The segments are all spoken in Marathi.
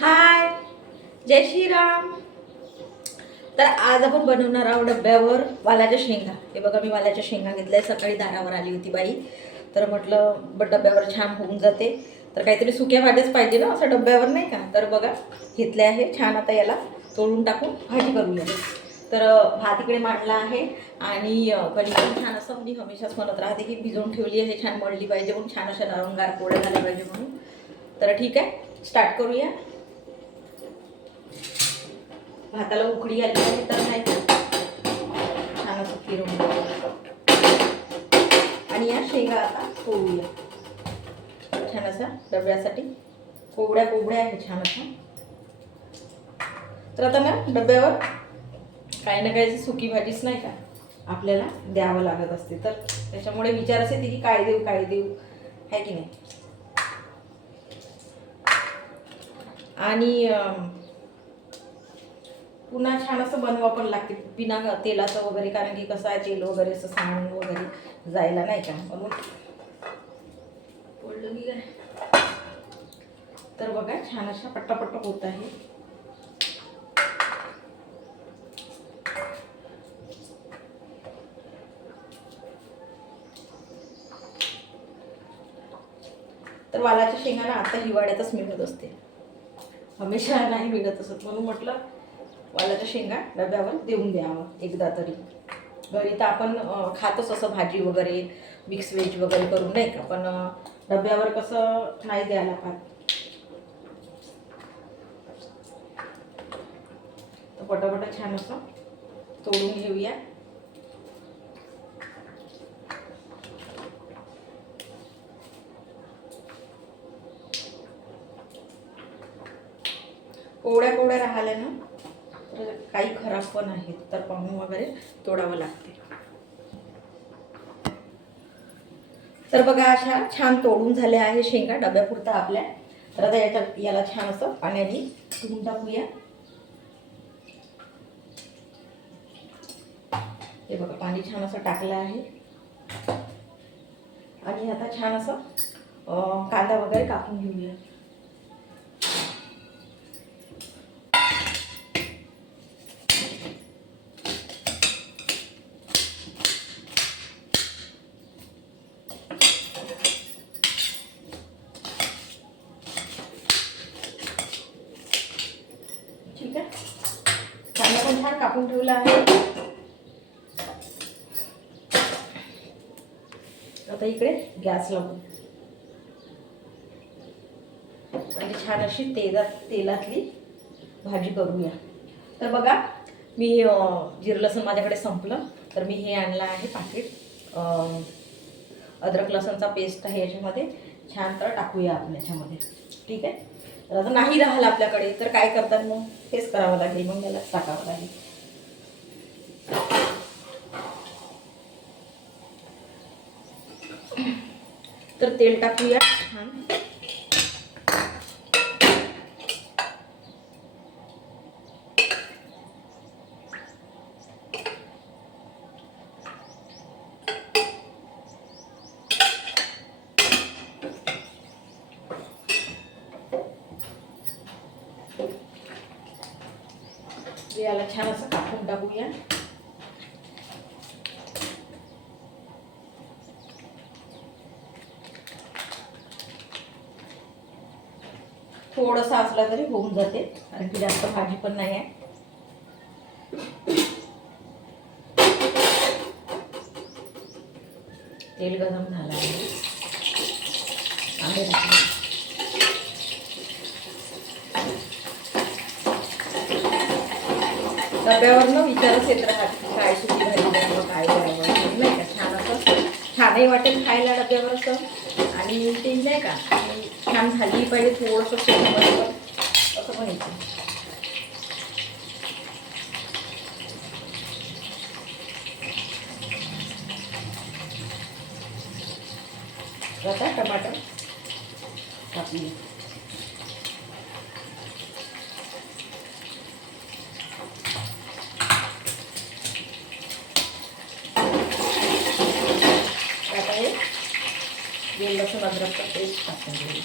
हाय, जय श्रीराम. तर आज आपण बनवणार आहोत डब्यावर वालाच्या शेंगा. हे बघा, मी वालाच्या शेंगा घेतल्या. सकाळी दारावर आली होती बाई, तर म्हटलं डब्यावर छान होऊन जाते. तर काहीतरी सुक्या भाज्याच पाहिजे ना असं डब्यावर, नाही का. तर बघा घेतले आहे छान. आता याला तोडून टाकून भाजी करूया. तर भात इकडे मांडला आहे आणि कढी पण छान असं मी हमेशाच म्हणत राहते की भिजवून ठेवली आहे, छान मळली पाहिजे म्हणून, छान अशा नरमगार पोळ्या झाल्या पाहिजे म्हणून. तर ठीक आहे, स्टार्ट करूया. भाताला उकडी आली आहे तर नाही छान असं फिरवून आणि या शेंगा आता पोळूया छान असा डब्यासाठी. कोवड्या कोवड्या आहे छान असं. तर आता ना डब्यावर काही ना काही सुकी भाजीच नाही का आपल्याला द्यावं लागत असते. तर त्याच्यामुळे विचार असे येते की काय देऊ आहे की नाही. आणि पुन्हा छान असं बनवा पण लागते बिना तेलाचं वगैरे, कारण की कसं आहे तेल वगैरे असं सांगून वगैरे जायला नाही का म्हणून बोललं मी काय. तर बघा छान अशा पट्टापट्टा होत आहे. तर वालाच्या शेंगांना आता हिवाळ्यातच मिळत असते, हमेशा नाही मिळत असत. म्हणून म्हटलं वालाच्या शेंगा डब्यावर देऊन द्यावं एकदा तरी. घरी तर आपण खातोच असं भाजी वगैरे मिक्स व्हेज वगैरे करून, नाही का. पण डब्यावर कसं नाही द्यायला पाहिजे. तर पटापटा छान असं तोडून घेऊया. कोवड्या कोवड्या राहिल्या ना तर काही खराब पण आहेत, तर पाहून वगैरे तोडावं लागते. तर बघा अशा छान तोडून झाल्या आहे शेंगा डब्यापुरता आपल्या. तर आता याला छान असं पाण्याने धुवून टाकूया. हे बघा पाणी छान असं टाकलं आहे. आणि आता छान असं कांदा वगैरे कापून घेऊया. ठीक आहे, कांदा पण छान कापून ठेवला आहे. आता इकडे गॅस लावू आणि छान अशी तेलातली भाजी करूया. तर बघा मी जिरं लसूण माझ्याकडे संपलं, तर मी हे आणलं आहे पाकीट. अद्रक लसूणचा पेस्ट आहे याच्यामध्ये. छान तर टाकूया आपण याच्यामध्ये. ठीक आहे. तर आता नाही राहिलं आपल्याकडे तर काय करतात मग, हेच करावं लागेल, मग यालाच टाकावं लागेल. तर तेल टाकूया छान. याला छान असं कापून टाकूया. थोडंसं असला तरी होऊन जाते, कारण की जास्त भाजी पण नाही आहे. तेल गरम झालं आहे. डब्यावरनं विचारच येत राहते काय सुकी भाजी द्यावं, काय द्यावं, नाही का. छान असं छानही वाटेल खायला डब्यावर असं. आणि ते नाही का छान झाली पाहिजे, थोडंसं शेंगामध्ये असं पण येतं. आता टमाटर टाकूया. आता हे लसूण अद्रकचा पेस्ट टाकून घेऊ.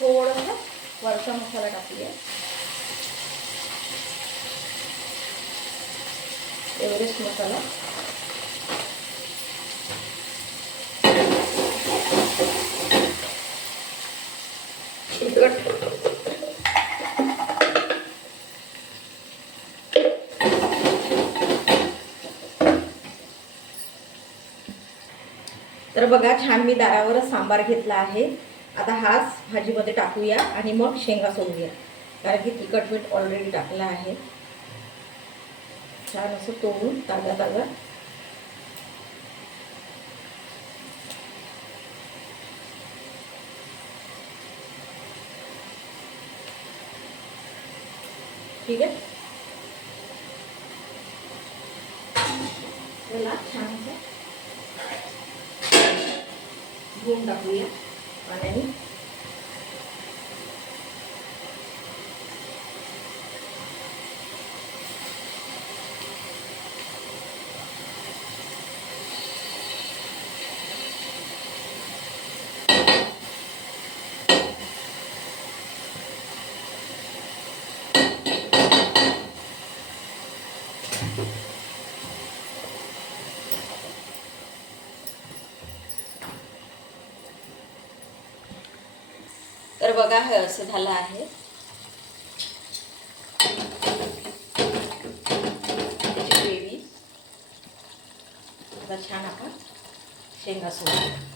थोडासा वरचा मसाला टाकूया. एव्हरेस्ट मसाला. तिखट. तर बघा छान मी दारावरच सांबार घेतला आहे. आता हाच भाजीमध्ये टाकूया आणि मग शेंगा सोडूया, कारण की तिखट मीठ ऑलरेडी टाकलं आहे. छान असं तोडून ताजा ताजा. ठीक आहे. याला छान धुवून टाकूया पाण्याने. तर बघा हे असं झालं आहे. त्याची ग्रेव्ही. आता छान आपण शेंगा सोडूया.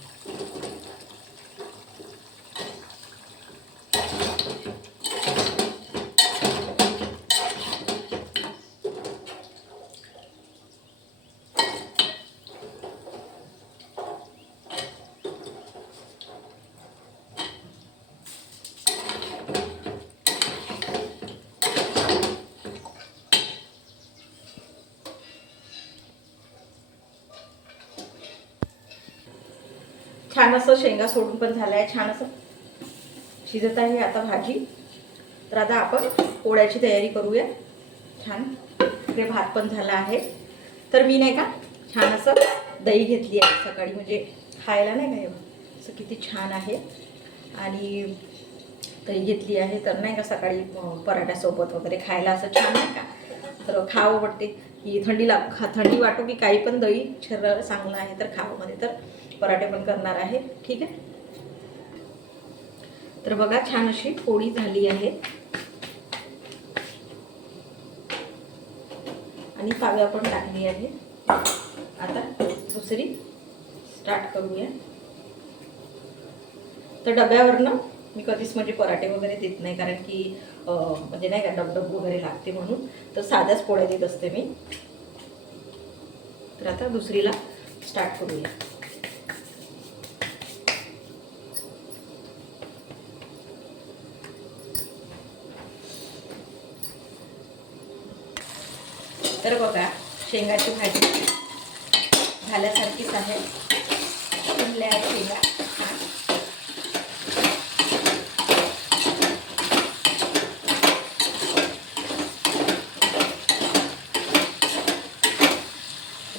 छान असं शेंगा सोडून पण झालं आहे. छान असं शिजत आहे आता भाजी. तर आता आपण पोळ्याची तयारी करूया. छान इकडे भात पण झाला आहे. तर मी नाही का छान असं दही घेतली आहे सकाळी, म्हणजे खायला नाही का असं किती छान आहे. आणि दही घेतली आहे तर नाही का सकाळी पराठ्यासोबत वगैरे खायला असं छान नाही का. तर खावं वाटते की थंडी वाटो की काही पण दही शरीराला चांगलं आहे तर खावं मध्ये. तर पराठे पण करणार आहे. ठीक आहे. तर बघा छान अशी पोळी झाली आहे आणि ताव्या पण टाकली आहे. आता दुसरी स्टार्ट करूया. तर डब्यावरनं मी कधीच म्हणजे पराठे वगैरे देत नाही, कारण की म्हणजे नाही का डबडब वगैरे लागते म्हणून. तर साध्याच पोळ्या देत असते मी. तर आता दुसरीला स्टार्ट करूया. तर बघा शेंगाची भाजी झाल्यासारखीच आहे. शिजल्या आहेत शेंगा.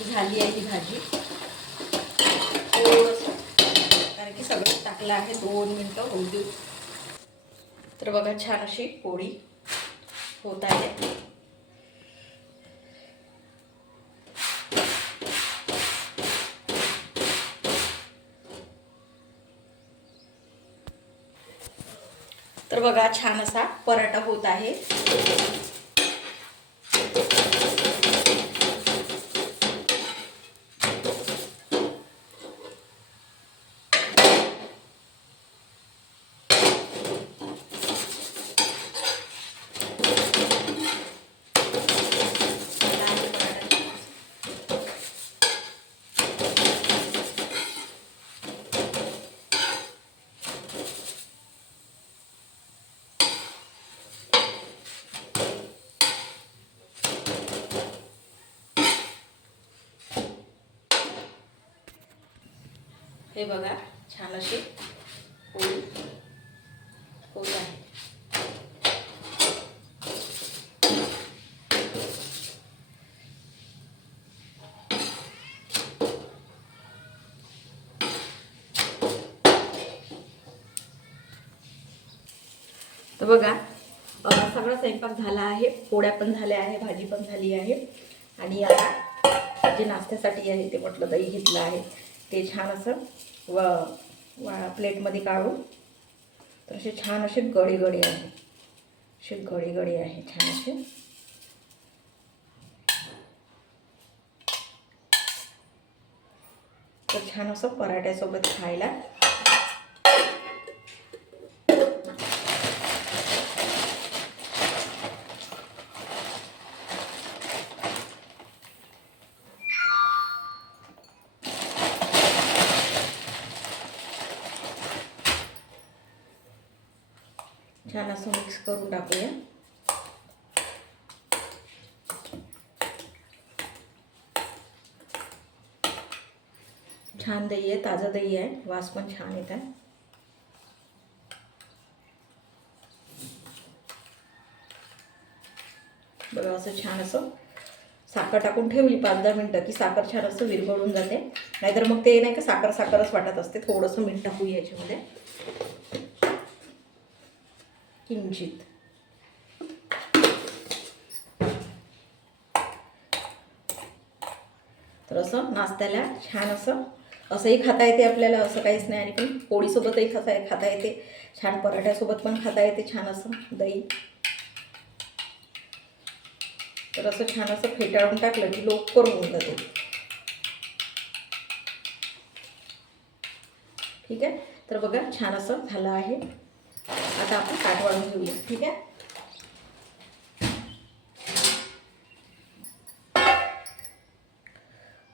झाली आहे ही भाजी. थोडंसं कारण की सगळं टाकलं आहे. 2 मिनटं होऊ देऊ. तर बघा छान अशी पोळी होत आहे. तर बघा छान असा पराठा होत आहे. हे बघा छान अशी पोळी होत आहे. तर बघा सगळा स्वयंपाक झाला आहे, पोळ्या पण झाल्या आहे, भाजी पण झाली आहे. आणि आता जे नाश्त्यासाठी आहे ते म्हटलं दही घेतलं आहे, ते छान असं प्लेटमध्ये काढून तर असे छान असे गडे गडे आहे, असे गडे गडे आहे छान असे. तर छान असं पराठ्यासोबत खायला छान असं मिक्स करून टाकूया. छान दही आहे, ताजं दही आहे, वास पण छान येत आहे. बघा असं छान असं साखर टाकून ठेवली 5-10 मिनटं की साखर छान असं विरघळून जाते. नाहीतर मग ते नाही का साखर साखरच वाटत असते. थोडंसं मीठ टाकू याच्यामध्ये किंचित. तर असं नाश्त्याला छान असंही खाता येते आपल्याला, असं काहीच नाही. आणि पण पोळीसोबतही खाता येते, छान पराठ्यासोबत पण खाता येते छान असं दही. तर असं छान असं फेटाळून टाकलं की लवकर होऊन जाते. ठीक आहे. तर बघा छान असं झालं आहे. आता आपण ताट वाढून घेऊया. ठीक आहे.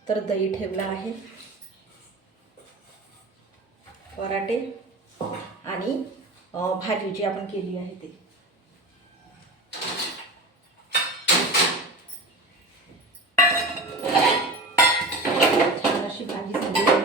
तर दही ठेवला आहे, पराठे आणि भाजी जी आपण केली आहे ते. छान अशी भाजी झाली आहे.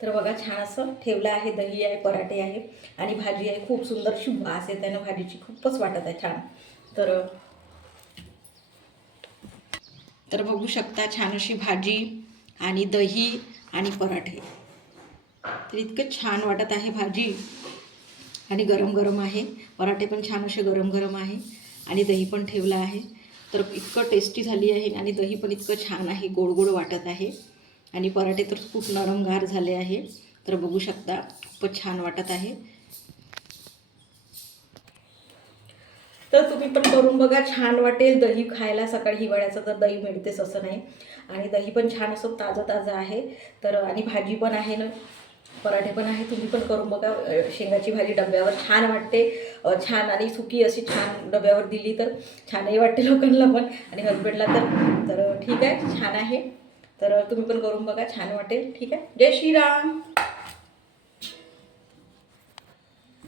तर बघा छान असं ठेवलं आहे, दही आहे, पराठे आहे आणि भाजी आहे. खूप सुंदर अशी वास येते ना भाजीची, खूपच वाटत आहे छान. तर बघू शकता छान अशी भाजी आणि दही आणि पराठे. तर इतकं छान वाटत आहे भाजी आणि गरम गरम आहे. पराठे पण छान असे गरम गरम आहे आणि दही पण ठेवलं आहे. तर इतकं टेस्टी झाली आहे आणि दही पण इतकं छान आहे, गोड गोड वाटत आहे. आणि पराठे तर खूप नरमगार झाले आहे. तर बघू शकता खूपच छान वाटत आहे. तर तुम्ही पण करून बघा, छान वाटेल. दही खायला सकाळी हिवाळ्याचं तर दही मिळतेच असं नाही. आणि दही पण छान असं ताजं ताजं आहे. तर आणि भाजी पण आहे ना, पराठे पण आहे. तुम्ही पण करून बघा. शेंगाची भाजी डब्यावर छान वाटते, छान आणि सुकी अशी छान डब्यावर दिली तर छानही वाटते लोकांना पण आणि हसबंडला तर ठीक आहे, छान आहे. तर तुम्ही पण करून बघा, छान वाटेल. ठीक आहे. जय श्रीराम.